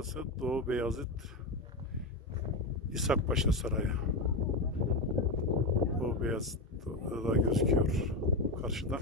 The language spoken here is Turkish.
Burası Doğu Beyazıt İshak Paşa Sarayı. Doğu Beyazıt da gözüküyor karşıda.